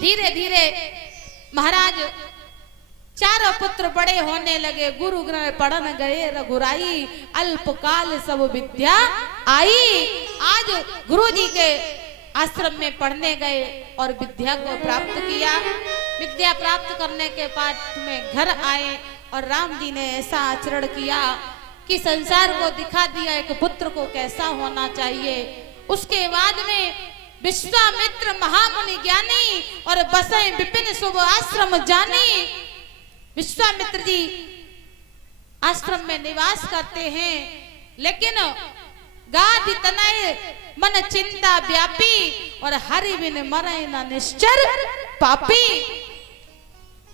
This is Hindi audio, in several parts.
धीरे धीरे महाराज चारों पुत्र बड़े होने लगे। गुरु ग्रह पढ़न गए रघुराई, अल्पकाल सब विद्या आई। आज गुरु जी के आश्रम में पढ़ने गए और विद्या को प्राप्त किया। विद्या प्राप्त करने के बाद में घर आए और राम जी ने ऐसा आचरण किया कि संसार को दिखा दिया एक पुत्र को कैसा होना चाहिए। उसके बाद में विश्वामित्र महामुनि ज्ञानी और बसे विपिन शुभ आश्रम जानी। विश्वामित्र जी आश्रम में निवास करते हैं, लेकिन गाधि तनय मन चिंता व्यापी और हरि बिन मरै न निश्चर पापी।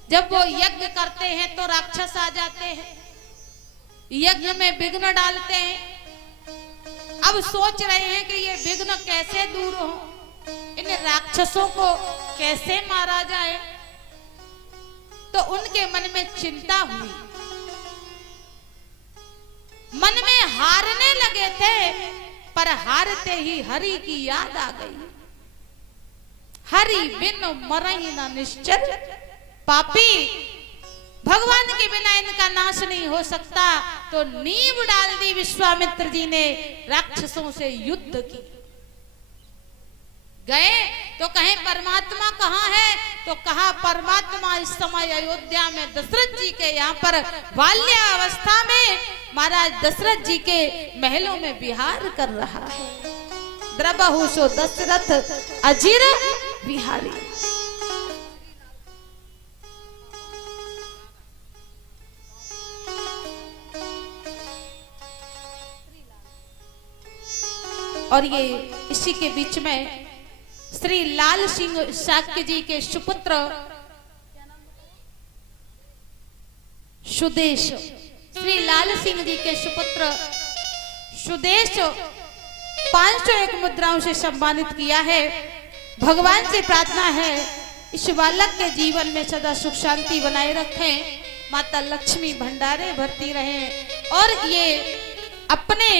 जब वो यज्ञ करते हैं तो राक्षस आ जाते हैं, यज्ञ में विघ्न डालते हैं। अब सोच रहे हैं कि ये विघ्न कैसे दूर हो, इन राक्षसों को कैसे मारा जाए। तो उनके मन में चिंता हुई, मन में हारने लगे थे, पर हारते ही हरि की याद आ गई। हरि बिन मरहि न निश्चर पापी, भगवान के बिना इनका नाश नहीं हो सकता। तो नींव डाल दी विश्वामित्र जी ने, राक्षसों से युद्ध की। गए तो कहे परमात्मा कहाँ है, तो कहा परमात्मा इस समय अयोध्या में दशरथ जी के यहाँ पर बाल्यावस्था में महाराज दशरथ जी के महलों में विहार कर रहा है। द्रबहु सो दशरथ अजिर विहारी। और ये इसी के बीच में श्री लाल सिंह शाक्य जी के सुपुत्र सुदेश, श्री लाल सिंह जी के सुपुत्र सुदेश 501 मुद्राओं से सम्मानित किया है। भगवान से प्रार्थना है इस बालक के जीवन में सदा सुख शांति बनाए रखें, माता लक्ष्मी भंडारे भरती रहें और ये अपने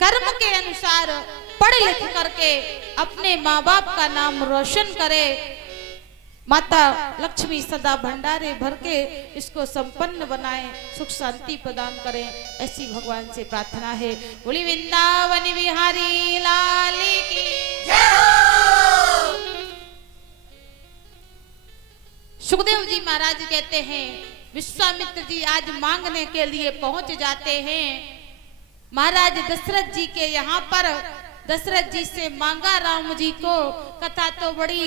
कर्म के अनुसार पढ़ लिख करके अपने माँ बाप का नाम रोशन करे। माता लक्ष्मी सदा भंडारे भर के इसको संपन्न बनाए, सुख शांति प्रदान करें, ऐसी भगवान से प्रार्थना है। बोली वृंदावन बिहारी लाल की सुखदेव जी महाराज कहते हैं विश्वामित्र जी आज मांगने के लिए पहुंच जाते हैं महाराज दशरथ जी के यहाँ पर। दशरथ जी से मांगा राम जी को। कथा तो बड़ी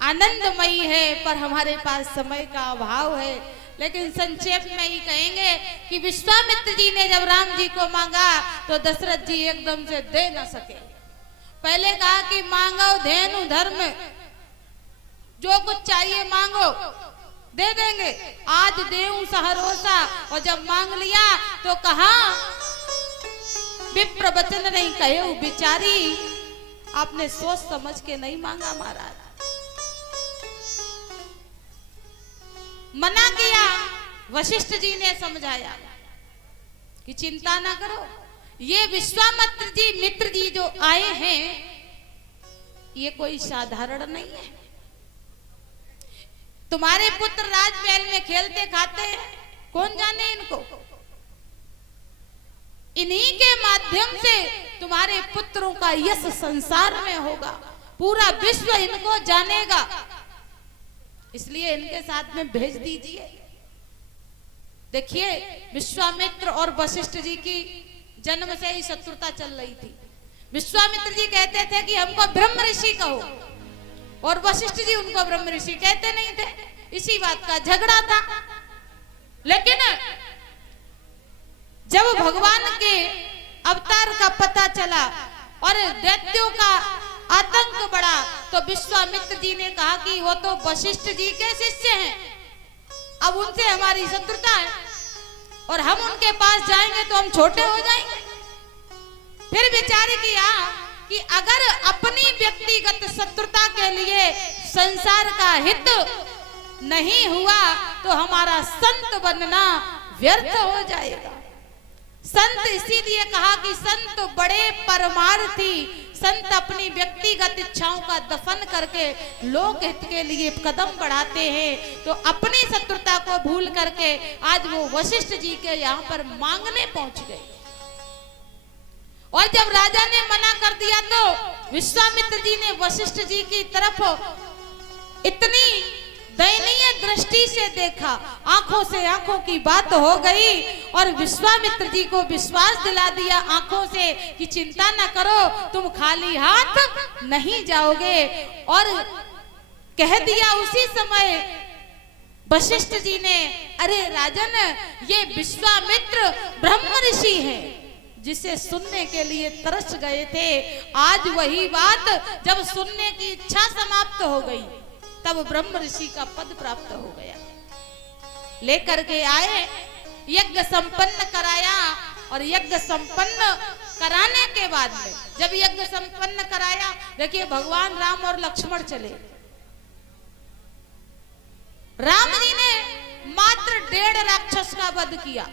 आनंदमयी है, पर हमारे पास समय का अभाव है, लेकिन संक्षेप में ही कहेंगे कि विश्वामित्र जी ने जब राम जी को मांगा तो दशरथ जी एकदम से दे न सके। पहले कहा कि मांगो धेनु धर्म, जो कुछ चाहिए मांगो दे देंगे, आज देऊं सहरोसा। और जब मांग लिया तो कहा विप्र वचन नहीं कहे बिचारी, आपने सोच समझ के नहीं मांगा महाराज, मना किया। वशिष्ठ जी ने समझाया कि चिंता ना करो, ये विश्वामित्र जी मित्र जी जो आए हैं ये कोई साधारण नहीं है। तुम्हारे पुत्र राजमहल में खेलते खाते हैं, कौन जाने इनको, इन्हीं के माध्यम से तुम्हारे पुत्रों का यश संसार में होगा, पूरा विश्व इनको जानेगा, इसलिए इनके साथ में भेज दीजिए। देखिए विश्वामित्र और वशिष्ठ जी की जन्म से ही शत्रुता चल रही थी। विश्वामित्र जी कहते थे कि हमको ब्रह्म ऋषि कहो, और वशिष्ठ जी उनको ब्रह्म ऋषि कहते नहीं थे, इसी बात का झगड़ा था। लेकिन जब भगवान के अवतार का पता चला और दैत्यों का आतंक बढ़ा तो विश्वामित्र जी ने कहा कि वो तो वशिष्ठ जी के शिष्य हैं, अब उनसे हमारी शत्रुता है और हम उनके पास जाएंगे तो हम छोटे हो जाएंगे। फिर विचार किया कि अगर अपनी व्यक्तिगत शत्रुता के लिए संसार का हित नहीं हुआ तो हमारा संत बनना व्यर्थ हो जाएगा। संत इसीलिए कहा कि संत बड़े परमार्थी, संत अपनी व्यक्तिगत इच्छाओं का दफन करके लोक हित के लिए कदम बढ़ाते हैं, तो अपनी शत्रुता को भूल करके आज वो वशिष्ठ जी के यहाँ पर मांगने पहुंच गए। और जब राजा ने मना कर दिया तो विश्वामित्र जी ने वशिष्ठ जी की तरफ इतनी दयनीय दृष्टि से देखा, आंखों से आंखों की बात हो गई और विश्वामित्र जी को विश्वास दिला दिया आंखों से कि चिंता न करो, तुम खाली हाथ नहीं जाओगे। और कह दिया उसी समय वशिष्ठ जी ने, अरे राजन, ये विश्वामित्र ब्रह्म ऋषि है जिसे सुनने के लिए तरस गए थे। आज वही बात जब सुनने की इच्छा समाप्त हो गई तब ब्रह्म ऋषि का पद प्राप्त हो गया। लेकर के आए, यज्ञ संपन्न कराया और यज्ञ संपन्न कराने के बाद में जब यज्ञ संपन्न कराया, देखिए भगवान राम और लक्ष्मण चले। राम जी ने मात्र 1.5 राक्षस का वध किया,